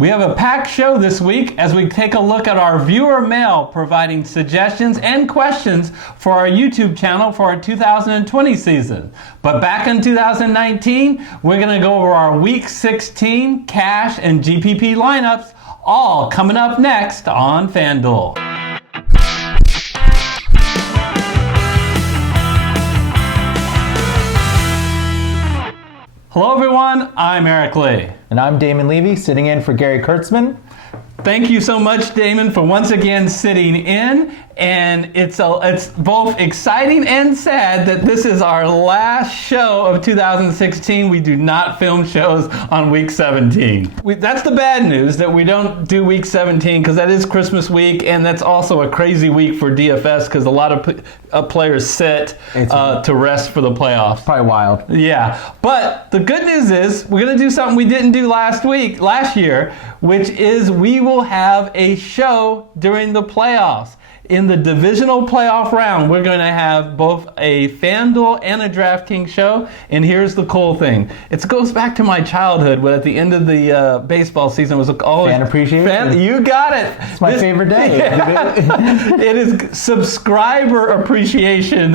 We have a packed show this week as we take a look at our viewer mail providing suggestions and questions for our YouTube channel for our 2020 season. But back in 2019, we're going to go over our Week 16 cash and GPP lineups, all coming up next on FanDuel. Hello everyone, I'm Eric Lee. And I'm Damon Levy, sitting in for Gary Kurtzman. Thank you so much, Damon, for once again sitting in. And it's both exciting and sad that this is our last show of 2016. We do not film shows on Week 17. That's the bad news, that we don't do Week 17 because that is Christmas week, and that's also a crazy week for DFS because a lot of players sit to rest for the playoffs. Probably wild. Yeah, but the good news is we're going to do something we didn't do last year, which is we will have a show during the playoffs. In the divisional playoff round, we're going to have both a FanDuel and a DraftKings show. And here's the cool thing. It goes back to my childhood when at the end of the baseball season was always... Fan appreciation? You got it. It's my favorite day. Yeah. It is subscriber appreciation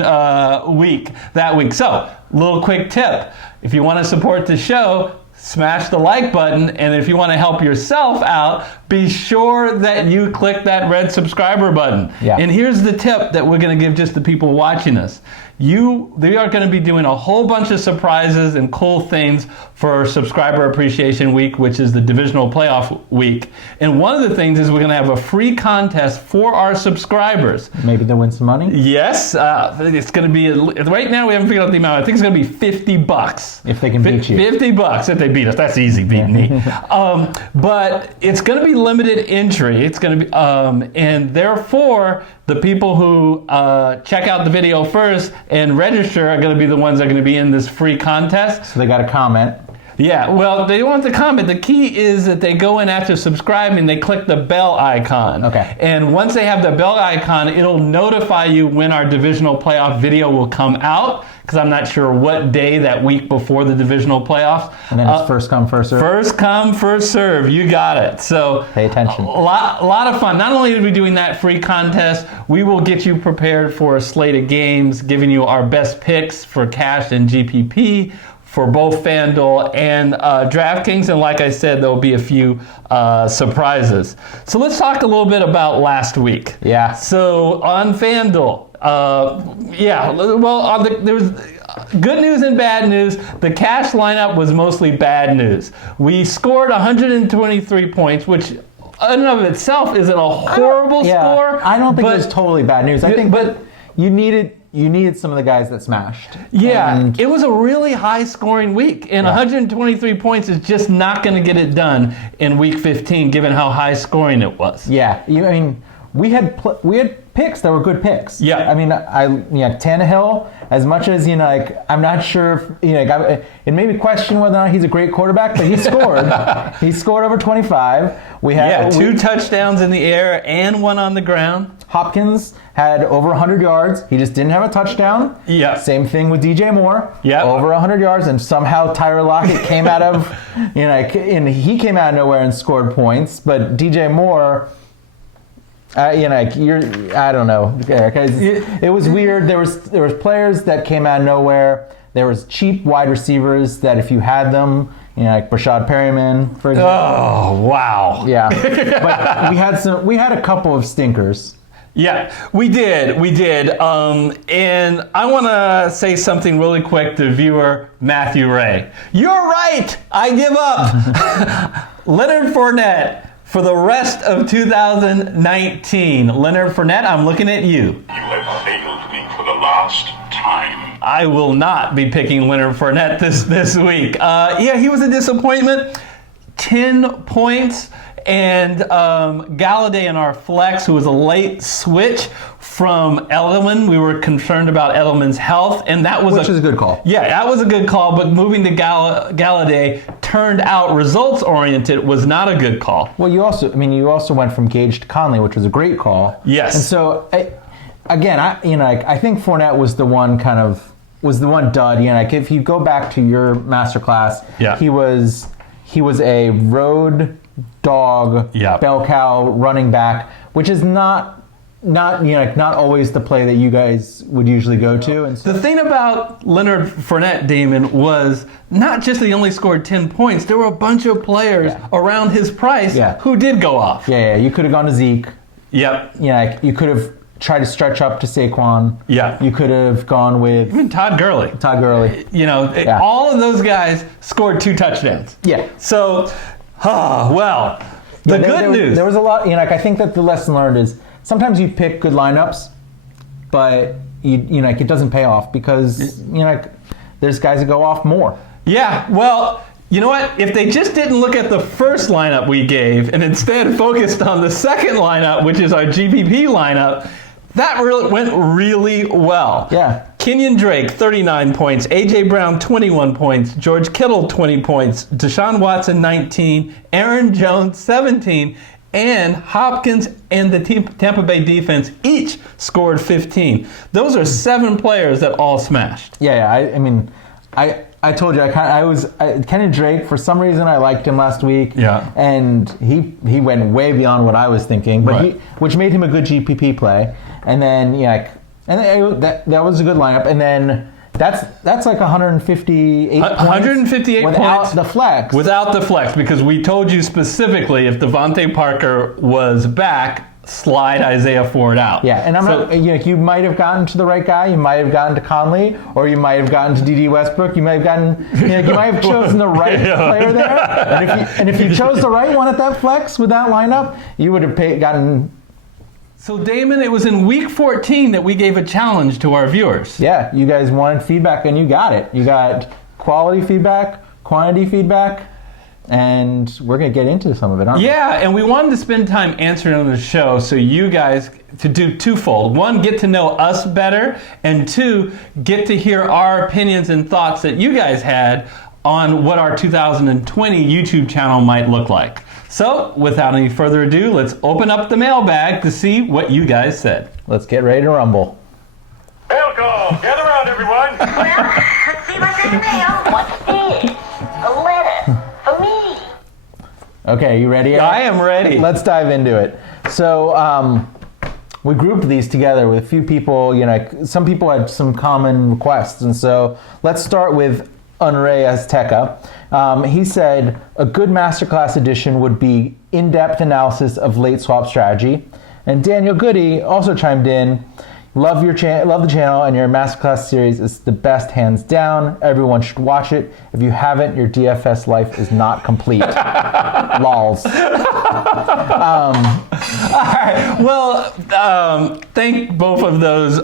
week that week. So, little quick tip. If you want to support the show, smash the like button, and if you want to help yourself out, be sure that you click that red subscriber button. Yeah. And here's the tip that we're going to give just the people watching us. They are going to be doing a whole bunch of surprises and cool things for Subscriber Appreciation Week, which is the divisional playoff week. And one of the things is we're going to have a free contest for our subscribers. Maybe they'll win some money? Yes. It's going to be, right now we haven't figured out the amount. I think it's going to be $50. If they can beat you. $50 if they beat us. That's easy beating me. But it's going to be limited entry. It's going to be, and therefore, the people who check out the video first and register are going to be the ones that are going to be in this free contest. So they got to comment. Yeah, well, they don't have to comment. The key is that they go in after subscribing, they click the bell icon. Okay. And once they have the bell icon, it'll notify you when our divisional playoff video will come out, because I'm not sure what day that week before the divisional playoffs. And then it's first come, first serve. First come, first serve. You got it. So pay attention. A lot of fun. Not only are we doing that free contest, we will get you prepared for a slate of games, giving you our best picks for cash and GPP for both FanDuel and DraftKings. And like I said, there'll be a few surprises. So let's talk a little bit about last week. Yeah. So on FanDuel, there was good news and bad news. The cash lineup was mostly bad news. We scored 123 points, which in and of itself isn't a horrible score. I don't think it was totally bad news. I think but you needed some of the guys that smashed. Yeah, and it was a really high-scoring week, and 123 points is just not going to get it done in Week 15, given how high-scoring it was. Yeah, we had picks that were good picks. Yeah. Tannehill, as much as, I'm not sure if, it made me question whether or not he's a great quarterback, but he scored. He scored over 25. We had two touchdowns in the air and one on the ground. Hopkins had over 100 yards. He just didn't have a touchdown. Yeah. Same thing with DJ Moore. Yeah. Over 100 yards, and somehow Tyler Lockett came out of, and he came out of nowhere and scored points, but DJ Moore... I don't know. It was weird. There was players that came out of nowhere. There was cheap wide receivers that if you had them, like Brashad Perryman, for example. Oh, wow. Yeah. But we had a couple of stinkers. Yeah, we did. And I want to say something really quick to viewer Matthew Ray. You're right. I give up. Leonard Fournette. For the rest of 2019, Leonard Fournette, I'm looking at you. You have failed me for the last time. I will not be picking Leonard Fournette this week. He was a disappointment. 10 points. And Galladay in our flex, who was a late switch from Edelman. We were concerned about Edelman's health, and which is a good call. Yeah, that was a good call, but moving to Galladay turned out results-oriented was not a good call. Well, you also went from Gage to Connelly, which was a great call. Yes. And so, I think Fournette was the one dud. If you go back to your master class, he was a road dog, Yep. bell cow running back, which is not always the play that you guys would usually go to. And so, The thing about Leonard Fournette, Damon, was not just that he only scored 10 points. There were a bunch of players around his price who did go off. yeah, you could have gone to Zeke. Yep. You could have tried to stretch up to Saquon. Yeah. You could have gone with Even Todd Gurley. All of those guys scored 2 touchdowns. Yeah. So, the good news. There was a lot. I think that the lesson learned is sometimes you pick good lineups, but it doesn't pay off because there's guys that go off more. Yeah. Well, you know what? If they just didn't look at the first lineup we gave and instead focused on the second lineup, which is our GPP lineup, that really went really well. Yeah. Kenyon Drake, 39 points. A.J. Brown, 21 points. George Kittle, 20 points. Deshaun Watson, 19. Aaron Jones, 17. And Hopkins and the Tampa Bay defense each scored 15. Those are 7 players that all smashed. Yeah. I told you, Kenyon Drake, for some reason I liked him last week. Yeah. And he went way beyond what I was thinking, but Right. which made him a good GPP play. And then, that was a good lineup. And then that's like 158 points. 158 without points. the flex. Without the flex, because we told you specifically if Devontae Parker was back, slide Isaiah Ford out. Yeah, and you might have gotten to the right guy. You might have gotten to Connelly, or you might have gotten to D.D. Westbrook. You might have chosen the right player there. And if you chose the right one at that flex with that lineup, you would have gotten. So Damon, it was in week 14 that we gave a challenge to our viewers. Yeah, you guys wanted feedback, and you got it. You got quality feedback, quantity feedback. And we're going to get into some of it, aren't we? Yeah, and we wanted to spend time answering on the show so you guys to do twofold. 1, get to know us better, and 2, get to hear our opinions and thoughts that you guys had on what our 2020 YouTube channel might look like. So, without any further ado, let's open up the mailbag to see what you guys said. Let's get ready to rumble. Mail call! Gather around, everyone! Well, let's see what's in the mail. What's this? A letter for me. Okay, you ready? I am ready. Let's dive into it. So, we grouped these together with a few people. Some people had some common requests, and so let's start with Unre Azteca. He said a good masterclass edition would be in-depth analysis of late swap strategy. And Daniel Goody also chimed in, love the channel, and your masterclass series is the best, hands down. Everyone should watch it. If you haven't, your DFS life is not complete. Lols. All right. Well, thank both of those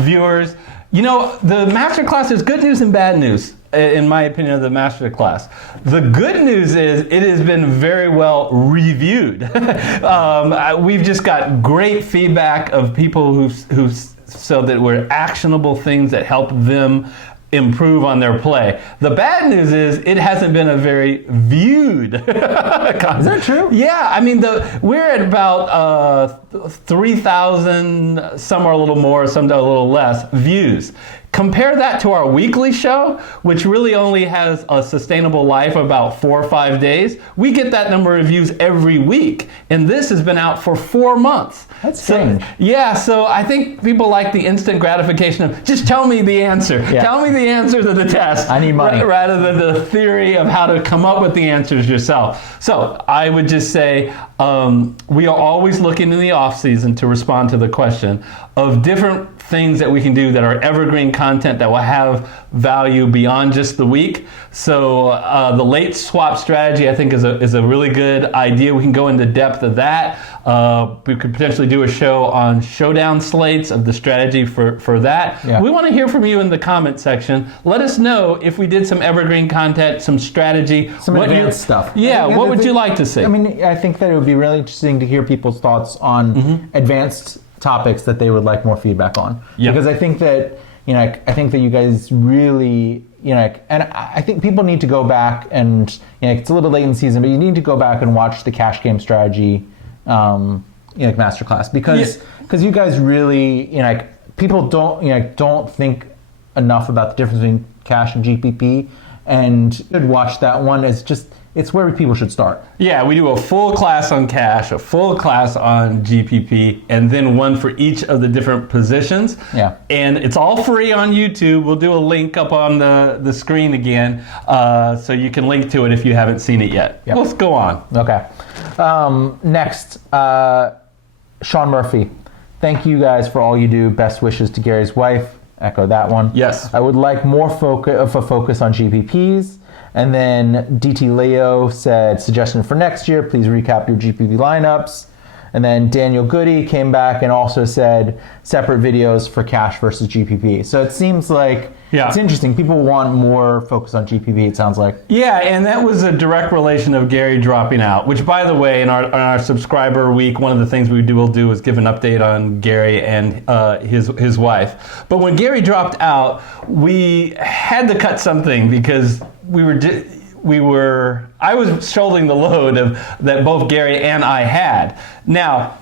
viewers. The masterclass is good news and bad news, in my opinion, of the masterclass. The good news is it has been very well reviewed. We've just got great feedback of people who so that were actionable things that help them improve on their play. The bad news is it hasn't been a very viewed concept. Is that true? Yeah, we're at about 3,000, some are a little more, some are a little less, views. Compare that to our weekly show, which really only has a sustainable life of about 4 or 5 days. We get that number of views every week, and this has been out for 4 months. That's strange. So I think people like the instant gratification of just tell me the answer. Yeah. Tell me the answer to the test. I need money. Rather than the theory of how to come up with the answers yourself. So I would just say we are always looking in the off season to respond to the question of different things that we can do that are evergreen content that will have value beyond just the week. So the late swap strategy, I think, is a really good idea. We can go into depth of that. We could potentially do a show on showdown slates of the strategy for that. Yeah. We want to hear from you in the comment section. Let us know if we did some evergreen content, some strategy. Some advanced stuff. Yeah, what would you like to see? I think that it would be really interesting to hear people's thoughts on advanced topics that they would like more feedback on. Yeah. Because I think that, you guys really, and I think people need to go back and, it's a little bit late in the season, but you need to go back and watch the cash game strategy, masterclass because you guys really, people don't think enough about the difference between cash and GPP, and you should watch that one as just it's where people should start. Yeah, we do a full class on cash, a full class on GPP, and then one for each of the different positions. Yeah. And it's all free on YouTube. We'll do a link up on the screen again, so you can link to it if you haven't seen it yet. Yep. Let's go on. Okay. Next, Sean Murphy. Thank you guys for all you do. Best wishes to Gary's wife. Echo that one. Yes. I would like more focus on GPPs. And then DT Leo said, suggestion for next year, please recap your GPP lineups. And then Daniel Goody came back and also said separate videos for cash versus GPP. So it seems like it's interesting. People want more focus on GPP, it sounds like. Yeah, and that was a direct relation of Gary dropping out, which, by the way, in our subscriber week, one of the things will do is give an update on Gary and his wife. But when Gary dropped out, we had to cut something because I was shouldering the load that both Gary and I had. Now,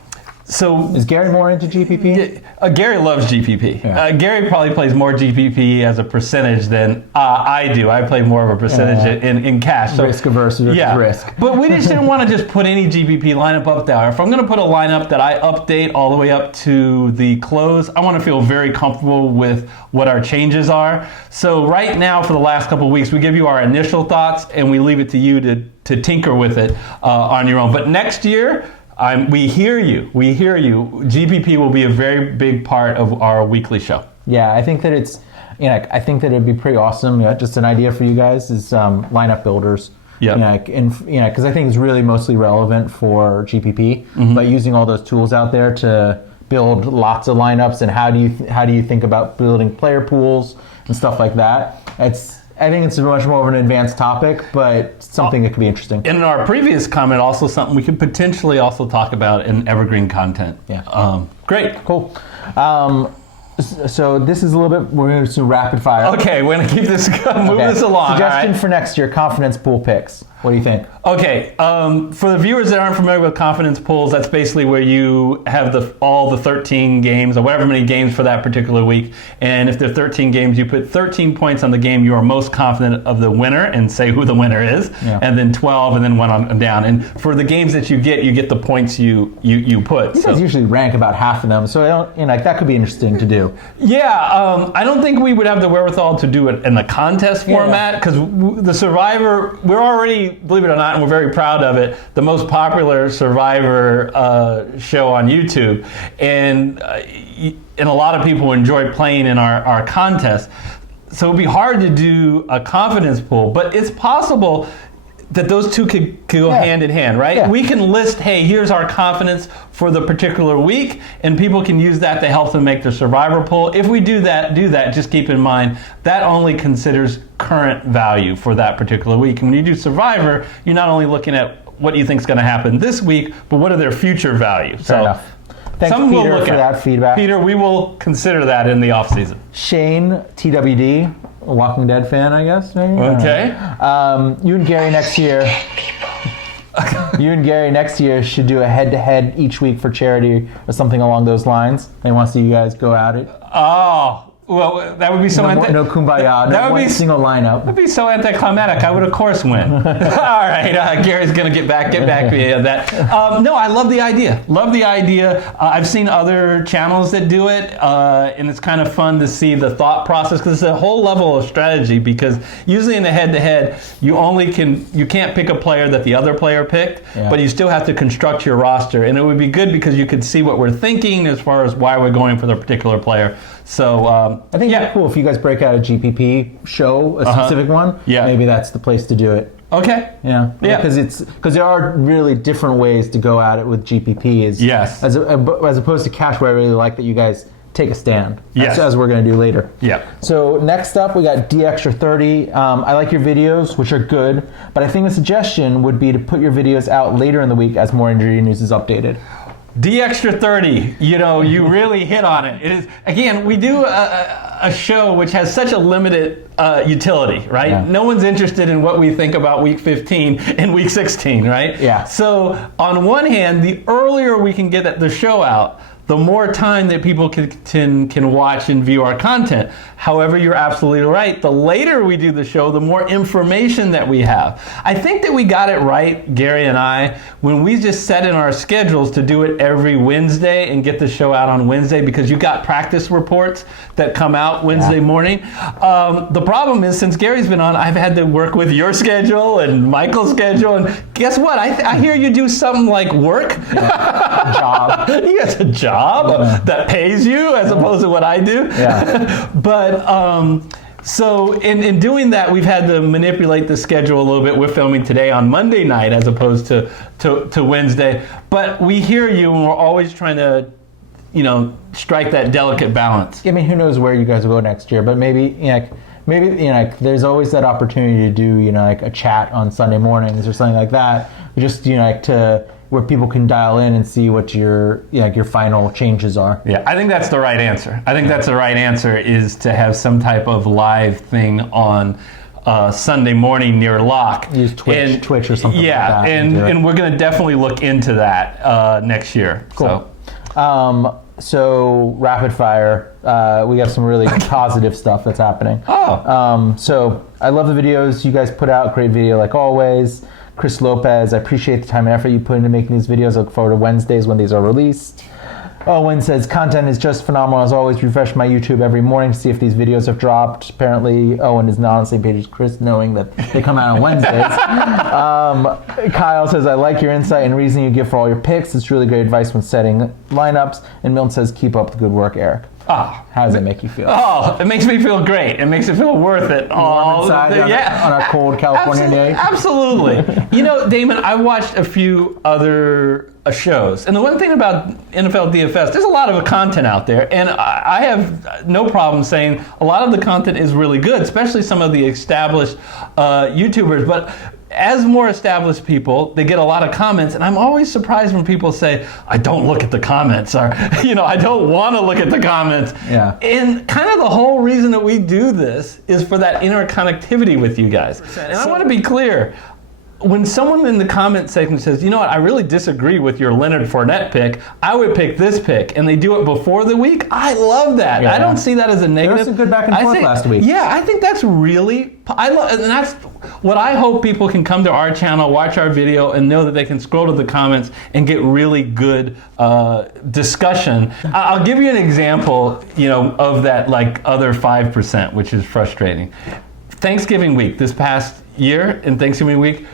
so is Gary more into GPP? Gary loves GPP. Yeah. Gary probably plays more GPP as a percentage than I do. I play more of a percentage in cash. So, risk averse versus risk. But we just didn't want to just put any GPP lineup up there. If I'm going to put a lineup that I update all the way up to the close, I want to feel very comfortable with what our changes are. So right now, for the last couple of weeks, we give you our initial thoughts and we leave it to you to tinker with it on your own. But next year, we hear you. We hear you. GPP will be a very big part of our weekly show. Yeah, I think that I think that it'd be pretty awesome. Just an idea for you guys is lineup builders. Yeah. Because I think it's really mostly relevant for GPP, but using all those tools out there to build lots of lineups and how do you think about building player pools and stuff like that. I think it's much more of an advanced topic, but something that could be interesting. And in our previous comment, also something we could potentially also talk about in evergreen content. Yeah. Great. Cool. So this is a little bit, we're going to do rapid fire. Okay, we're going to keep this, move this along. Suggestion for next year, confidence pool picks. What do you think? Okay, for the viewers that aren't familiar with confidence pools, that's basically where you have all the 13 games, or whatever many games for that particular week. And if there are 13 games, you put 13 points on the game you are most confident of the winner and say who the winner is, and then 12 and then one on down. And for the games that you get the points you put. You guys usually rank about half of them, so that could be interesting to do. Yeah, I don't think we would have the wherewithal to do it in the contest format because the Survivor, we're already, believe it or not, and we're very proud of it, the most popular Survivor show on YouTube. And a lot of people enjoy playing in our contest. So it'd be hard to do a confidence pool, but it's possible that those two could go hand in hand, right? Yeah. We can list, hey, here's our confidence for the particular week, and people can use that to help them make their Survivor pool. If we do that, just keep in mind, that only considers current value for that particular week. And when you do Survivor, you're not only looking at what you think is going to happen this week, but what are their future values. Fair enough. Thanks, Peter, for that feedback. Peter, we will consider that in the off season. Shane, TWD, a Walking Dead fan, I guess. Maybe? Okay. You and Gary next year. You and Gary next year should do a head-to-head each week for charity or something along those lines. I want to see you guys go at it. Oh. Well, that would be so no kumbaya, no one single lineup. That'd be so anticlimactic. I would, of course, win. All right, Gary's going to get back to you on that. No, I love the idea. I've seen other channels that do it, and it's kind of fun to see the thought process because it's a whole level of strategy. Because usually in the head-to-head, you can't pick a player that the other player picked, but you still have to construct your roster, and it would be good because you could see what we're thinking as far as why we're going for the particular player. So I think it'd be cool if you guys break out a GPP show, a specific one. Yeah. Maybe that's the place to do it. Okay. Yeah. Because there are really different ways to go at it with GPP. As opposed to cash, where I really like that you guys take a stand. Yes. As we're going to do later. Yeah. So next up, we got DXtra30. I like your videos, which are good, but I think a suggestion would be to put your videos out later in the week as more injury news is updated. DXtra30, you really hit on it. It is, again, we do a show which has such a limited utility, right? Yeah. No one's interested in what we think about week 15 and week 16, right? Yeah. So on one hand, the earlier we can get the show out, the more time that people can watch and view our content. However, you're absolutely right. The later we do the show, the more information that we have. I think that we got it right, Gary and I, when we just set in our schedules to do it every Wednesday and get the show out on Wednesday, because you got practice reports that come out Wednesday morning. The problem is, since Gary's been on, I've had to work with your schedule and Michael's schedule. And guess what? I hear you do something like work. A job. He has a job that pays you as opposed to what I do. Yeah. But so in doing that, we've had to manipulate the schedule a little bit. We're filming today on Monday night as opposed to Wednesday. But we hear you, and we're always trying to, strike that delicate balance. I mean, who knows where you guys will go next year? But maybe there's always that opportunity to do like a chat on Sunday mornings or something like that. Just to where people can dial in and see what your final changes are. Yeah, I think that's the right answer. I think that's the right answer, is to have some type of live thing on Sunday morning near lock. Use Twitch or something like that. Yeah, and we're going to definitely look into that next year. Cool. So rapid fire, we got some really positive stuff that's happening. So I love the videos you guys put out. Great video like always. Chris Lopez, I appreciate the time and effort you put into making these videos. I look forward to Wednesdays when these are released. Owen says, content is just phenomenal as always. Refresh my YouTube every morning to see if these videos have dropped. Apparently, Owen is not on the same page as Chris, knowing that they come out on Wednesdays. Kyle says, I like your insight and reasoning you give for all your picks. It's really great advice when setting lineups. And Milton says, keep up the good work, Eric. How does it make you feel? It makes me feel great. It makes it feel worth it. Warm inside on a cold California day. Absolutely. Damon, I watched a few other shows, and the one thing about NFL DFS, there's a lot of content out there, and I have no problem saying a lot of the content is really good, especially some of the established YouTubers, but as more established people, they get a lot of comments, and I'm always surprised when people say, I don't look at the comments, or, I don't want to look at the comments. Yeah. And kind of the whole reason that we do this is for that interconnectivity with you guys. And I want to be clear. When someone in the comment section says, you know what, I really disagree with your Leonard Fournette pick, I would pick this pick, and they do it before the week, I love that. Yeah. I don't see that as a negative. There was some good back and forth last week. Yeah, I think that's really, and that's what I hope people can come to our channel, watch our video, and know that they can scroll to the comments and get really good discussion. I'll give you an example, of that other 5%, which is frustrating. Thanksgiving week, this past year, in Thanksgiving week,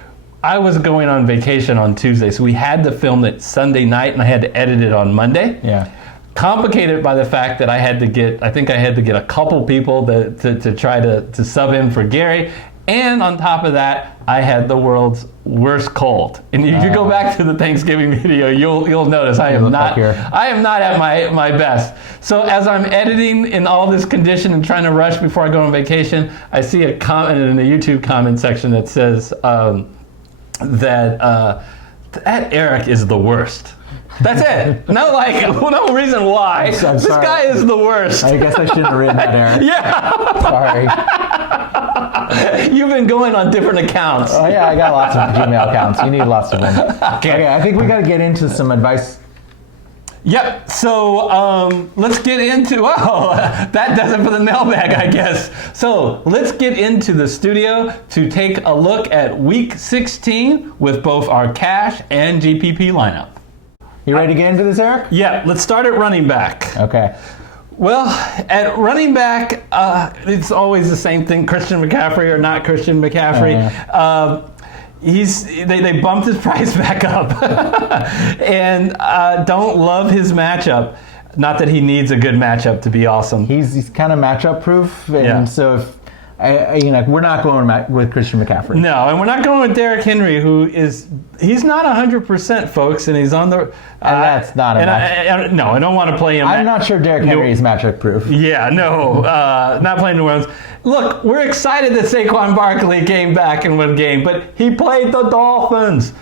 I was going on vacation on Tuesday, so we had to film it Sunday night, and I had to edit it on Monday. Yeah. Complicated by the fact that I had to get a couple people to try to sub in for Gary, and on top of that, I had the world's worst cold. And if you go back to the Thanksgiving video, you'll notice I am not at my best. So as I'm editing in all this condition and trying to rush before I go on vacation, I see a comment in the YouTube comment section that says that Eric is the worst. That's it. No reason why. I'm this sorry. guy is the worst. I guess I shouldn't have written that, Eric. Yeah. Sorry. You've been going on different accounts. Oh yeah, I got lots of Gmail accounts. You need lots of them. Okay, I think we got to get into some advice. Yep, so let's get into, that does it for the mailbag, I guess. So let's get into the studio to take a look at week 16 with both our cash and GPP lineup. You ready to get into this, Eric? Yeah, let's start at running back. Okay. Well, at running back, it's always the same thing, Christian McCaffrey or not Christian McCaffrey. They bumped his price back up and don't love his matchup. Not that he needs a good matchup to be awesome. He's kind of matchup proof, and so if we're not going with Christian McCaffrey. No, and we're not going with Derrick Henry, he's not 100%, folks, and he's on the. And that's not a matchup. No, I don't want to play him. I'm not sure Derrick Henry is matchup proof. Yeah, no, not playing New Orleans. Look, we're excited that Saquon Barkley came back and won a game, but he played the Dolphins.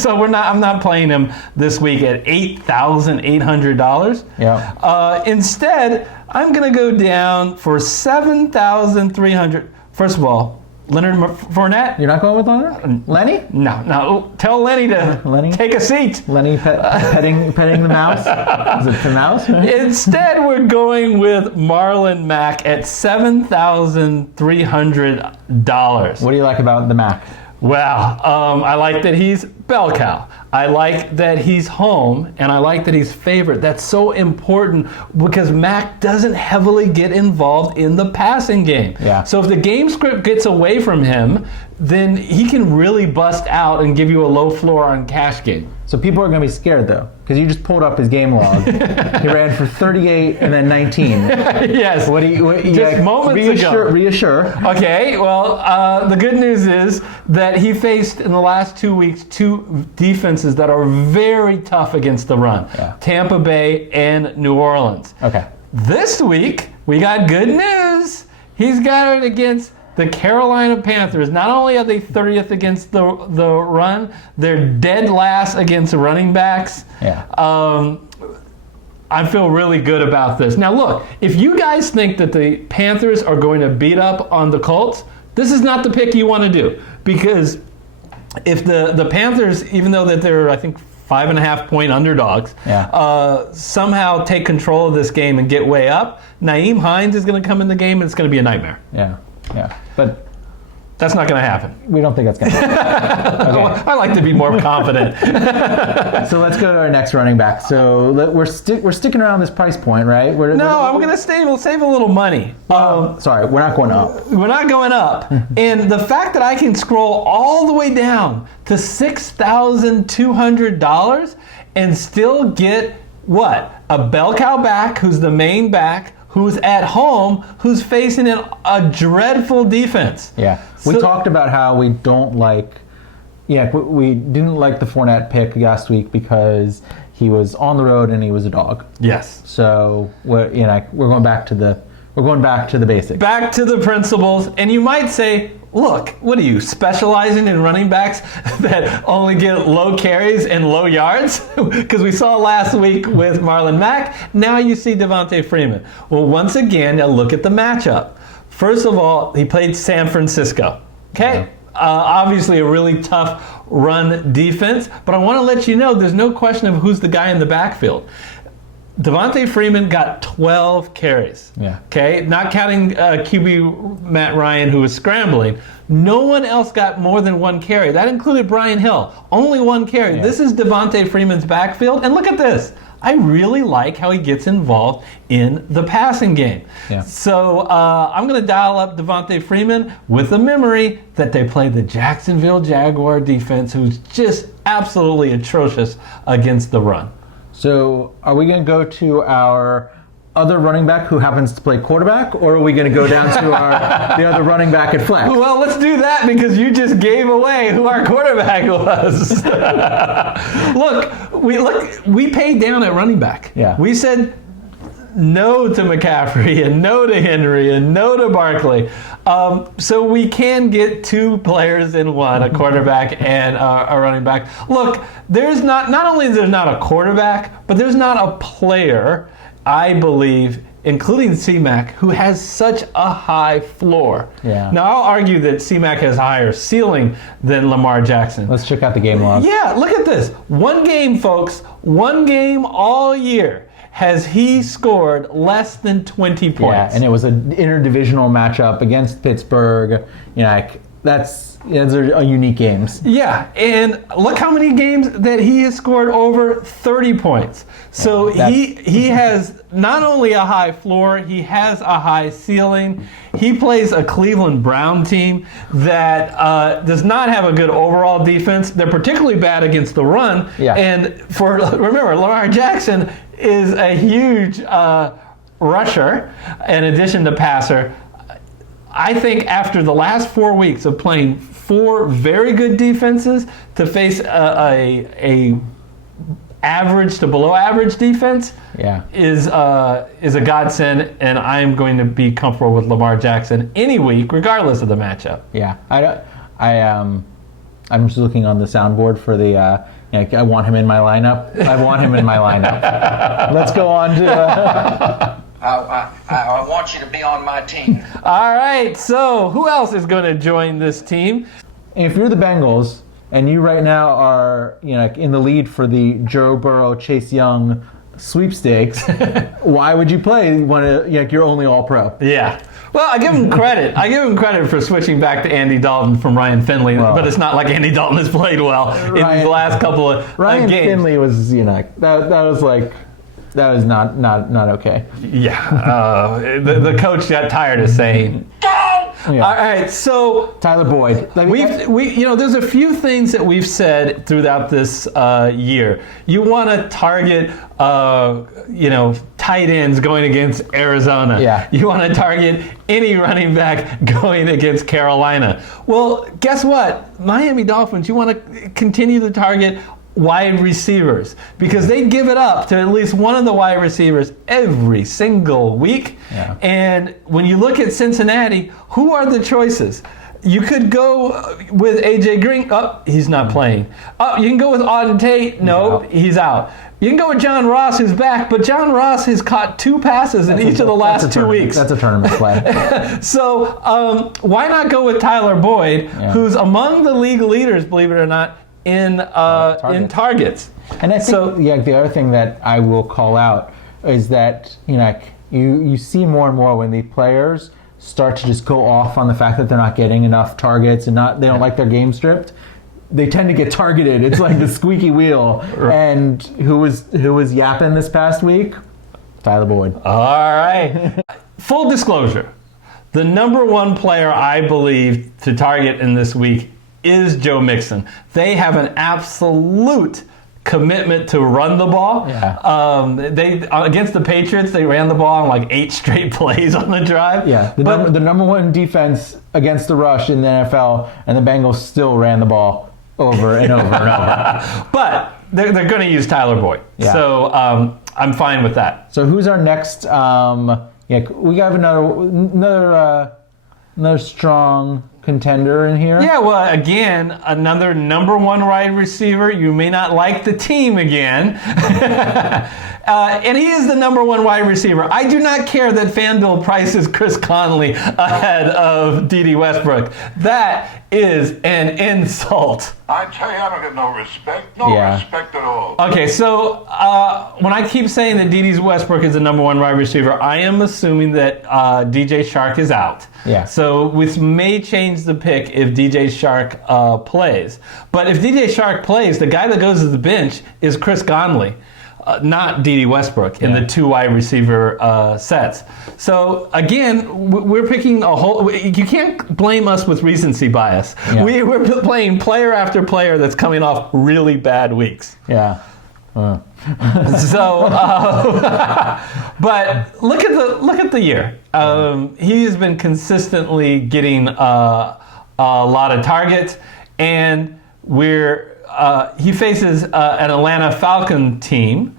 So I'm not playing him this week at $8,800. Yeah. Instead, I'm going to go down for $7,300. First of all, Leonard Fournette? You're not going with Leonard? Lenny? No. Tell Lenny to Lenny? take a seat. Lenny petting the mouse? Is it the mouse? Instead, we're going with Marlon Mac at $7,300. What do you like about the Mac? Well, I like that he's bell cow. I like that he's home, and I like that he's favorite. That's so important because Mac doesn't heavily get involved in the passing game. Yeah. So if the game script gets away from him, then he can really bust out and give you a low floor on cash game. So people are going to be scared, though, because you just pulled up his game log. He ran for 38 and then 19. Yes. Just moments ago. Reassure. Okay, well, the good news is that he faced in the last 2 weeks 2 defenses that are very tough against the run. Yeah. Tampa Bay and New Orleans. Okay. This week, we got good news. He's got it against the Carolina Panthers. Not only are they 30th against the run, they're dead last against running backs. Yeah. I feel really good about this. Now look, if you guys think that the Panthers are going to beat up on the Colts, this is not the pick you want to do. Because if the Panthers, even though that they're, I think, 5.5-point underdogs, somehow take control of this game and get way up, Nyheim Hines is going to come in the game and it's going to be a nightmare. Yeah. But that's not going to happen. we don't think that's going to happen. Okay. I like to be more confident. So let's go to our next running back. So we're sticking around this price point, right? I'm going to save a little money. Sorry, we're not going up. We're not going up. And the fact that I can scroll all the way down to $6,200 and still get what? A bell cow back who's the main back, who's at home, who's facing a dreadful defense. Yeah. We talked about how we don't like, we didn't like the Fournette pick last week because he was on the road and he was a dog. Yes. So we're going back to the basics. Back to the principles. And you might say, look, what are you, specializing in running backs that only get low carries and low yards? Because we saw last week with Marlon Mac. Now you see Devonta Freeman. Well, once again, now look at the matchup. First of all, he played San Francisco. Okay? Yeah. Obviously a really tough run defense. But I want to let you know there's no question of who's the guy in the backfield. Devonta Freeman got 12 carries. Yeah. Okay, not counting QB Matt Ryan, who was scrambling. No one else got more than 1 carry. That included Brian Hill. Only 1 carry. Yeah. This is Devonta Freeman's backfield. And look at this. I really like how he gets involved in the passing game. Yeah. So I'm going to dial up Devonta Freeman with the memory that they played the Jacksonville Jaguar defense, who's just absolutely atrocious against the run. So are we going to go to our other running back who happens to play quarterback, or are we going to go down to the other running back at flex? Well, let's do that because you just gave away who our quarterback was. we paid down at running back. Yeah. We said no to McCaffrey and no to Henry and no to Barkley. So we can get 2 players in one, a quarterback and a running back. Look, there's not only is there not a quarterback, but there's not a player, I believe, including C-Mac, who has such a high floor. Yeah. Now, I'll argue that C-Mac has a higher ceiling than Lamar Jackson. Let's check out the game log. Yeah, look at this. 1 game, folks. 1 game all year has he scored less than 20 points. Yeah, and it was an interdivisional matchup against Pittsburgh. Those are unique games. Yeah, and look how many games that he has scored over 30 points. So he has not only a high floor, he has a high ceiling. He plays a Cleveland Brown team that does not have a good overall defense. They're particularly bad against the run. Yeah. And remember, Lamar Jackson is a huge rusher in addition to passer. I think after the last 4 weeks of playing 4 very good defenses to face a average to below average defense is a godsend, and I'm going to be comfortable with Lamar Jackson any week, regardless of the matchup. Yeah, I'm just looking on the soundboard for the. I want him in my lineup. Let's go on to I want you to be on my team. All right, so who else is going to join this team? If you're the Bengals and you right now are in the lead for the Joe Burrow, Chase Young sweepstakes, why would you play your only All-Pro? Yeah. Well, I give him credit. I give him credit for switching back to Andy Dalton from Ryan Finley, but it's not like Andy Dalton has played well in these last couple of games. Ryan Finley was, that was not okay. Yeah. The coach got tired of saying, Yeah. All right, so Tyler Boyd. there's a few things that we've said throughout this year. You want to target, tight ends going against Arizona. Yeah. You want to target any running back going against Carolina. Well, guess what? Miami Dolphins, you want to continue to target wide receivers because they give it up to at least one of the wide receivers every single week. Yeah. And when you look at Cincinnati, who are the choices? You could go with A.J. Green. Oh, he's not playing. Oh, you can go with Auden Tate. No, he's out. You can go with John Ross, who's back, but John Ross has caught 2 passes in each of the last 2 weeks. That's a tournament play. So why not go with Tyler Boyd, who's among the league leaders, believe it or not, in targets. And I think the other thing that I will call out is that you see more and more when the players start to just go off on the fact that they're not getting enough targets and they don't like their game stripped. They tend to get targeted. It's like the squeaky wheel. And who was yapping this past week? Tyler Boyd. All right. Full disclosure, the number one player I believe to target in this week is Joe Mixon. They have an absolute commitment to run the ball. Yeah. They against the Patriots, they ran the ball on like 8 straight plays on the drive. Yeah. The number one defense against the rush in the NFL, and the Bengals still ran the ball over and over and over. But they're going to use Tyler Boyd. Yeah. So I'm fine with that. So who's our next? We got another strong contender in here. Yeah, well, again, another number one wide receiver. You may not like the team again. And he is the number one wide receiver. I do not care that FanDuel prices Chris Connelly ahead of D.D. Westbrook. That is an insult. I tell you, I don't get no respect. No respect at all. Okay, so when I keep saying that D.D. Westbrook is the number one wide receiver, I am assuming that D.J. Shark is out. Yeah. So we may change the pick if D.J. Shark plays. But if D.J. Shark plays, the guy that goes to the bench is Chris Connelly. Not D.D. Westbrook in the 2 wide receiver sets. So again, we're picking a whole. You can't blame us with recency bias. Yeah. We're playing player after player that's coming off really bad weeks. Yeah. So, but look at the year. He has been consistently getting a lot of targets, and he faces an Atlanta Falcon team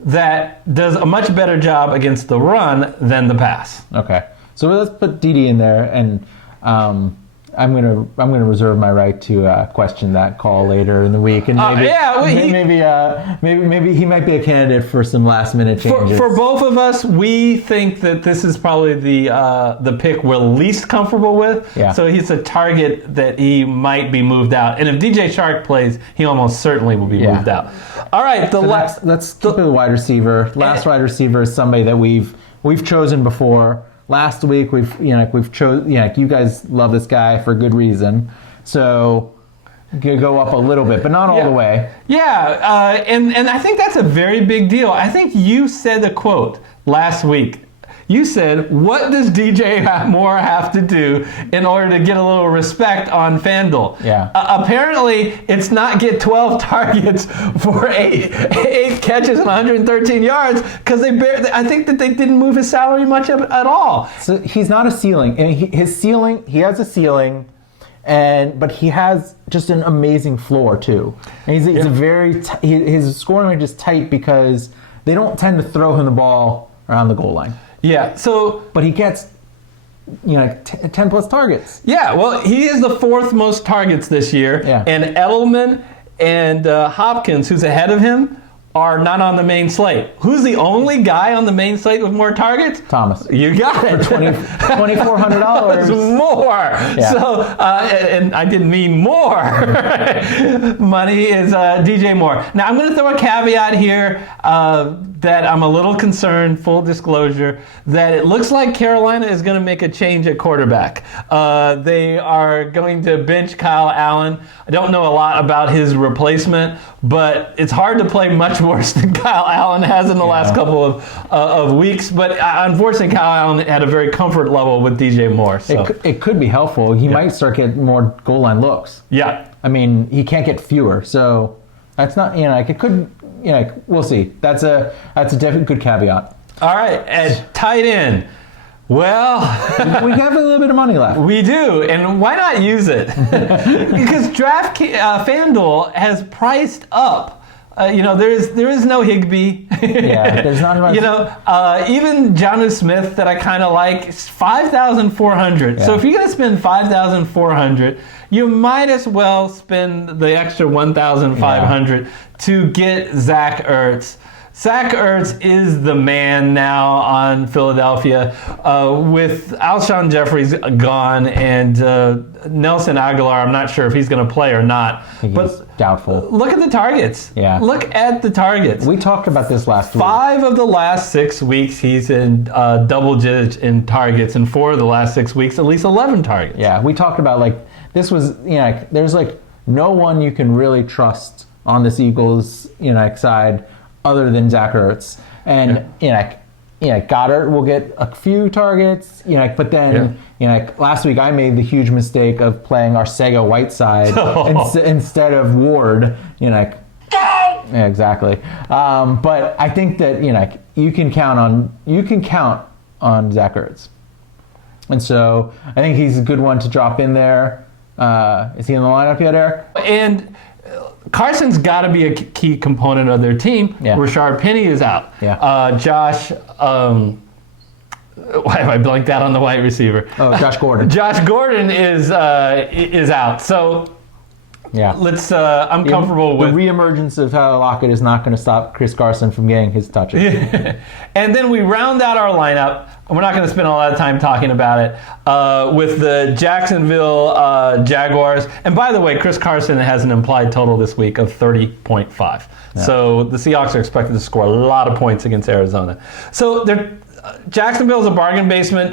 that does a much better job against the run than the pass. Okay, so let's put D.D. in there, and I'm gonna reserve my right to question that call later in the week, and maybe he might be a candidate for some last minute changes. For both of us, we think that this is probably the pick we're least comfortable with. Yeah. So he's a target that he might be moved out, and if DJ Shark plays, he almost certainly will be moved out. All right, let's keep it a wide receiver. Last wide receiver is somebody that we've chosen before. Last week we've chosen. You guys love this guy for good reason. So go up a little bit, but not all the way. Yeah, and I think that's a very big deal. I think you said the quote last week. You said, what does DJ Moore have to do in order to get a little respect on FanDuel? Yeah. Apparently, it's not get 12 targets for eight catches and 113 yards because I think that they didn't move his salary much at all. So he's not a ceiling. And he has a ceiling, but he has just an amazing floor too. And he's a very his scoring range is tight because they don't tend to throw him the ball around the goal line. Yeah, but he gets 10 plus targets. Yeah, well, he is the 4th most targets this year. Yeah. And Edelman and Hopkins, who's ahead of him, are not on the main slate. Who's the only guy on the main slate with more targets? Thomas. You got it. $2,400. More. Yeah. So, and I didn't mean more money is DJ Moore. Now, I'm going to throw a caveat here that I'm a little concerned, full disclosure, that it looks like Carolina is going to make a change at quarterback. They are going to bench Kyle Allen. I don't know a lot about his replacement, but it's hard to play much worse than Kyle Allen has in the last couple of weeks. But unfortunately, Kyle Allen had a very comfort level with DJ Moore. So. It could be helpful. He might start getting more goal line looks. Yeah. I mean, he can't get fewer, so that's not, it could, we'll see. That's a definitely good caveat. All right, at tight end. Well, we have a little bit of money left. We do, and why not use it? Because FanDuel has priced up. There is no Higbee. Yeah, there's not much. Even Jonnu Smith that I kind of like, 5,400. Yeah. So if you're gonna spend 5,400, you might as well spend the extra 1,500 to get Zach Ertz. Zach Ertz is the man now on Philadelphia with Alshon Jeffries gone and Nelson Aguilar. I'm not sure if he's going to play or not. But doubtful. Look at the targets. Yeah. Look at the targets. We talked about this last week. 5 of the last 6 weeks he's in double digits in targets, and 4 of the last 6 weeks at least 11 targets. Yeah, we talked about this was there's no one you can really trust on this Eagles side other than Zach Ertz. And Goddard will get a few targets, but then last week I made the huge mistake of playing Arcega-Whiteside instead of Ward. Yeah, exactly. But I think that you can count on Zach Ertz, and so I think he's a good one to drop in there. Is he in the lineup yet, Eric? And Carson's got to be a key component of their team. Yeah. Rashard Penny is out. Yeah. Josh, why have I blanked out on the wide receiver? Oh, Josh Gordon. Josh Gordon is out. So yeah, let's. I'm comfortable with the reemergence of Tyler Lockett is not going to stop Chris Carson from getting his touches. And then we round out our lineup. We're not going to spend a lot of time talking about it with the Jacksonville Jaguars. And by the way, Chris Carson has an implied total this week of 30.5. Yeah. So the Seahawks are expected to score a lot of points against Arizona. So Jacksonville's a bargain basement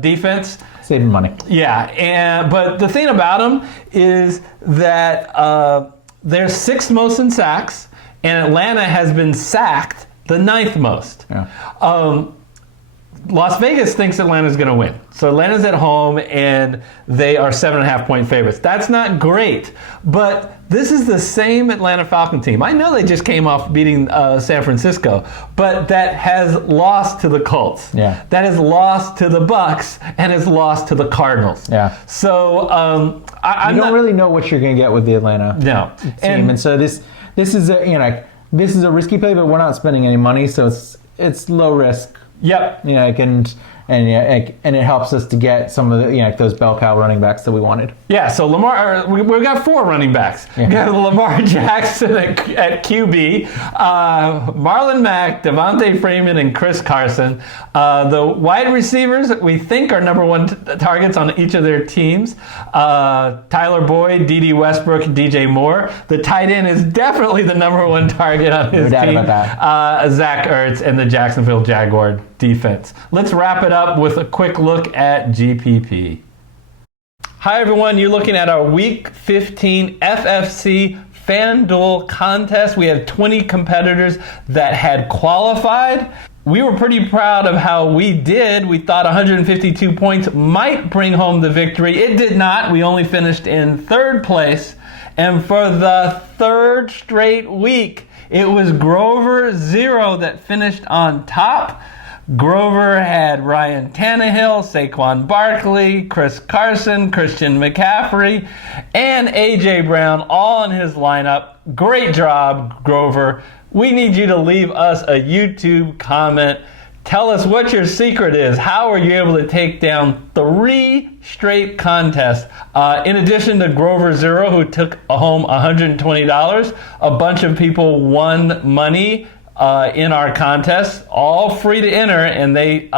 defense. Saving money. Yeah, but the thing about them is that they're 6th most in sacks, and Atlanta has been sacked the 9th most. Yeah. Las Vegas thinks Atlanta's going to win. So Atlanta's at home, and they are 7.5-point favorites. That's not great, but this is the same Atlanta Falcon team. I know they just came off beating San Francisco, but that has lost to the Colts. Yeah. That has lost to the Bucks and has lost to the Cardinals. Yeah. So I don't really know what you're going to get with the Atlanta team, and so this is a this is a risky play, but we're not spending any money, so it's low risk. Yep. And it helps us to get some of the those bell cow running backs that we wanted. Yeah, so we've got 4 running backs. Yeah. We got Lamar Jackson at QB, Marlon Mac, Devonta Freeman, and Chris Carson. The wide receivers we think are number 1 targets on each of their teams. Tyler Boyd, D.D. Westbrook, DJ Moore. The tight end is definitely the number 1 target on his No doubt team. about that. Zach Ertz and the Jacksonville Jaguar defense. Let's wrap it up with a quick look at GPP. Hi everyone, you're looking at our Week 15 FFC FanDuel contest. We had 20 competitors that had qualified. We were pretty proud of how we did. We thought 152 points might bring home the victory. It did not. We only finished in 3rd place. And for the 3rd straight week, it was Grover 0 that finished on top. Grover had Ryan Tannehill, Saquon Barkley, Chris Carson, Christian McCaffrey, and A.J. Brown all in his lineup. Great job, Grover. We need you to leave us a YouTube comment Tell us what your secret is. How are you able to take down 3 straight contests? In addition to Grover Zero, who took home $120, a bunch of people won money in our contest, all free to enter, and they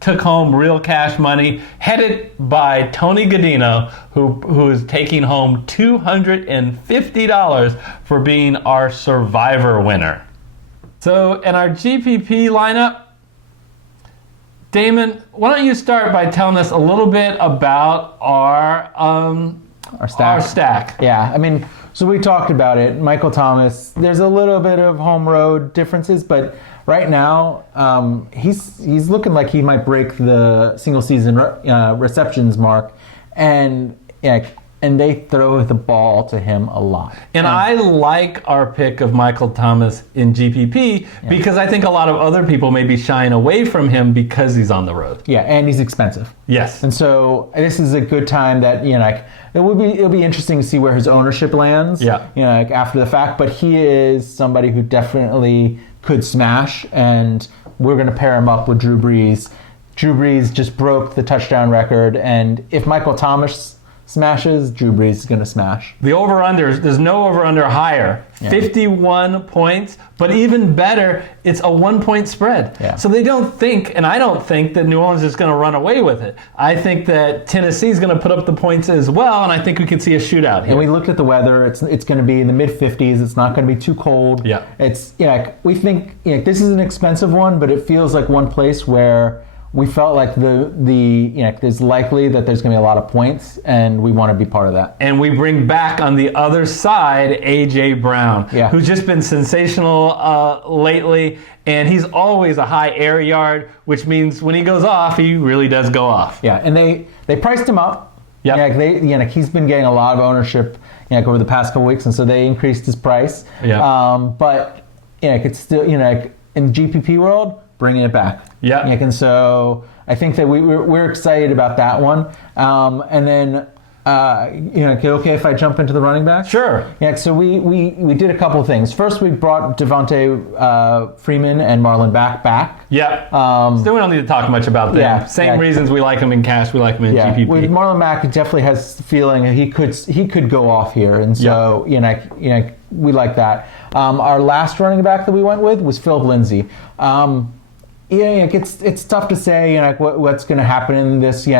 took home real cash money, headed by Tony Godino, who is taking home $250 for being our survivor winner. So, in our GPP lineup, Damon, why don't you start by telling us a little bit about our stack? Yeah, I mean, so we talked about it. Michael Thomas, there's a little bit of home road differences, but right now he's looking like he might break the single season receptions mark, and they throw the ball to him a lot. And I like our pick of Michael Thomas in GPP because I think a lot of other people may be shying away from him because he's on the road. Yeah, and he's expensive. Yes. And so this is a good time that, it'll be interesting to see where his ownership lands. Yeah. After the fact. But he is somebody who definitely could smash, and we're going to pair him up with Drew Brees. Drew Brees just broke the touchdown record, and if Michael Thomas smashes, Drew Brees is going to smash. The over-under, there's no over-under higher. 51 points, but even better, it's a 1-point spread. Yeah. So they don't think, and I don't think, that New Orleans is going to run away with it. I think that Tennessee is going to put up the points as well, and I think we could see a shootout here. And we looked at the weather. It's going to be in the mid-50s. It's not going to be too cold. Yeah. It's we think this is an expensive one, but it feels like one place where we felt like there's likely that there's going to be a lot of points, and we want to be part of that. And we bring back on the other side A.J. Brown, who's just been sensational lately, and he's always a high air yard, which means when he goes off, he really does go off. Yeah, and they priced him up. Yeah, he's been getting a lot of ownership over the past couple weeks, and so they increased his price. Yeah. But it's still in GPP world, bringing it back. Yeah. And so I think that we're excited about that one. And then, okay if I jump into the running back? Sure. Yeah, so we did a couple of things. First, we brought Devonta Freeman and Marlon Mac back. Yeah. Still, we don't need to talk much about them. Yeah, Same reasons we like him in cash, we like him in GPP. Marlon Mac definitely has the feeling that he could go off here, and so we like that. Our last running back that we went with was Philip Lindsay. It's tough to say what's going to happen in this. He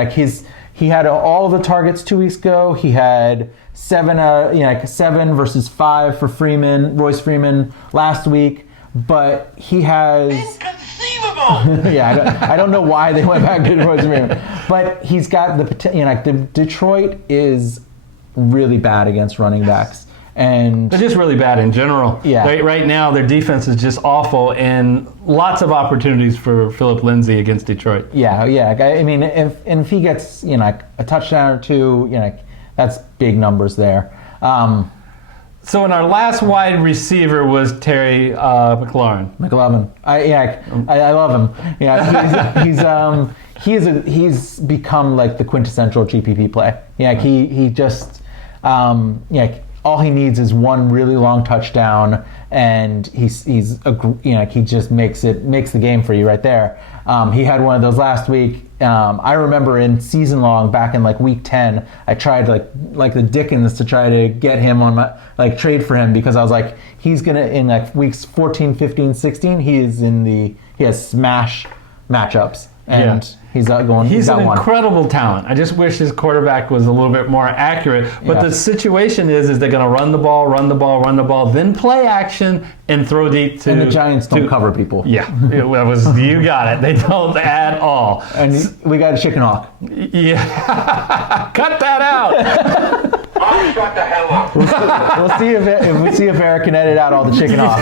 had all the targets 2 weeks ago. He had 7 versus 5 for Royce Freeman last week, but he has Inconceivable! I don't know why they went back to Royce Freeman, but he's got the potential. Detroit is really bad against running backs. And they're just really bad in general. Yeah. Right now, their defense is just awful, and lots of opportunities for Philip Lindsay against Detroit. Yeah. I mean, if he gets a touchdown or two, that's big numbers there. So in our last wide receiver was Terry McLaurin. I love him. Yeah, he's become like the quintessential GPP play. He just all he needs is one really long touchdown, and he just makes the game for you right there. He had one of those last week. I remember in season long back in week 10, I tried like the Dickens to try to get him on my trade for him, because I was like, he's gonna in weeks 14, 15, 16, he has smash matchups. And he's going. He's an one. incredible talent. I just wish his quarterback was a little bit more accurate. But the situation is they're going to run the ball, then play action and throw deep to. And the Giants don't cover people. Yeah, you got it. They don't at all. And we got a chicken hawk. Yeah, cut that out. Oh, shut the hell up. We'll see if Eric can edit out all the chicken hawk.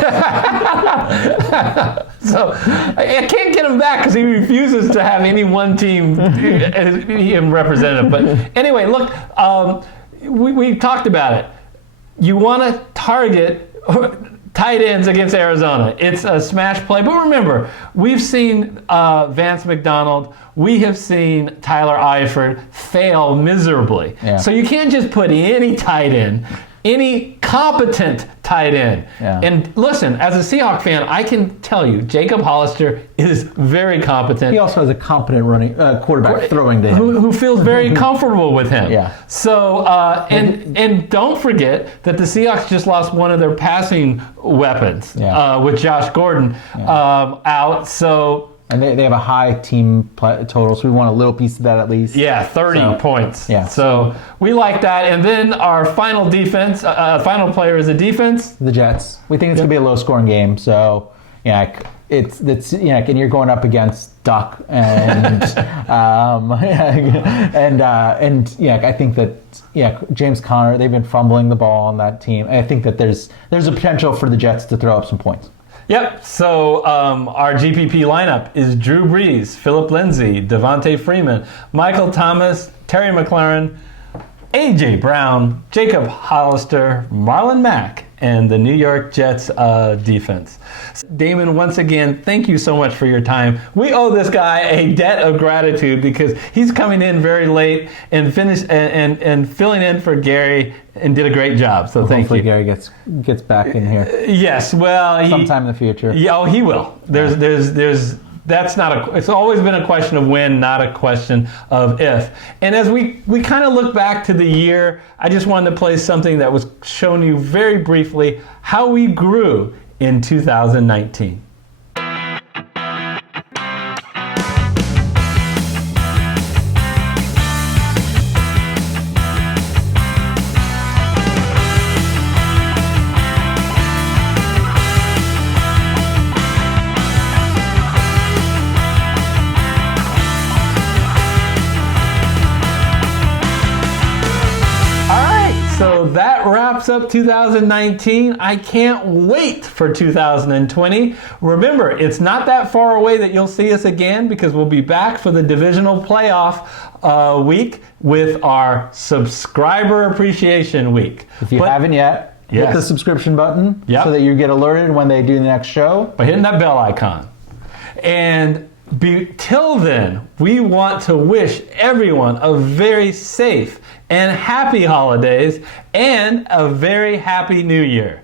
So I can't get him back because he refuses to have any one team him representative. But anyway, look, we talked about it. You want to target tight ends against Arizona. It's a smash play. But remember, we've seen Vance McDonald. We have seen Tyler Eifert fail miserably. Yeah. So you can't just put any tight end. any competent tight end. Yeah. And listen, as a Seahawks fan, I can tell you, Jacob Hollister is very competent. He also has a competent running quarterback throwing to him. Who feels very comfortable with him. Yeah. So, and don't forget that the Seahawks just lost one of their passing weapons with Josh Gordon out. So. And they have a high team total, so we want a little piece of that at least. Yeah, 30 points. Yeah. So we like that. And then our final defense, final player is a defense. The Jets. We think it's going to be a low-scoring game, so it's and you're going up against Duck and I think that James Conner, they've been fumbling the ball on that team. I think that there's a potential for the Jets to throw up some points. Yep. So our GPP lineup is Drew Brees, Phillip Lindsay, Devonta Freeman, Michael Thomas, Terry McLaurin, A.J. Brown, Jacob Hollister, Marlon Mac, and the New York Jets defense. Damon, once again, thank you so much for your time. We owe this guy a debt of gratitude because he's coming in very late and and filling in for Gary and did a great job. So thank you. Hopefully Gary gets back in here. Yes, well, sometime in the future. Yeah, he will. That's not it's always been a question of when, not a question of if. And as we kind of look back to the year, I just wanted to play something that was shown you very briefly, how we grew in 2019. So that wraps up 2019. I can't wait for 2020. Remember, it's not that far away that you'll see us again because we'll be back for the divisional playoff week with our subscriber appreciation week. If you haven't yet, hit the subscription button so that you get alerted when they do the next show. By hitting that bell icon. And till then, we want to wish everyone a very safe and happy holidays and a very happy new year.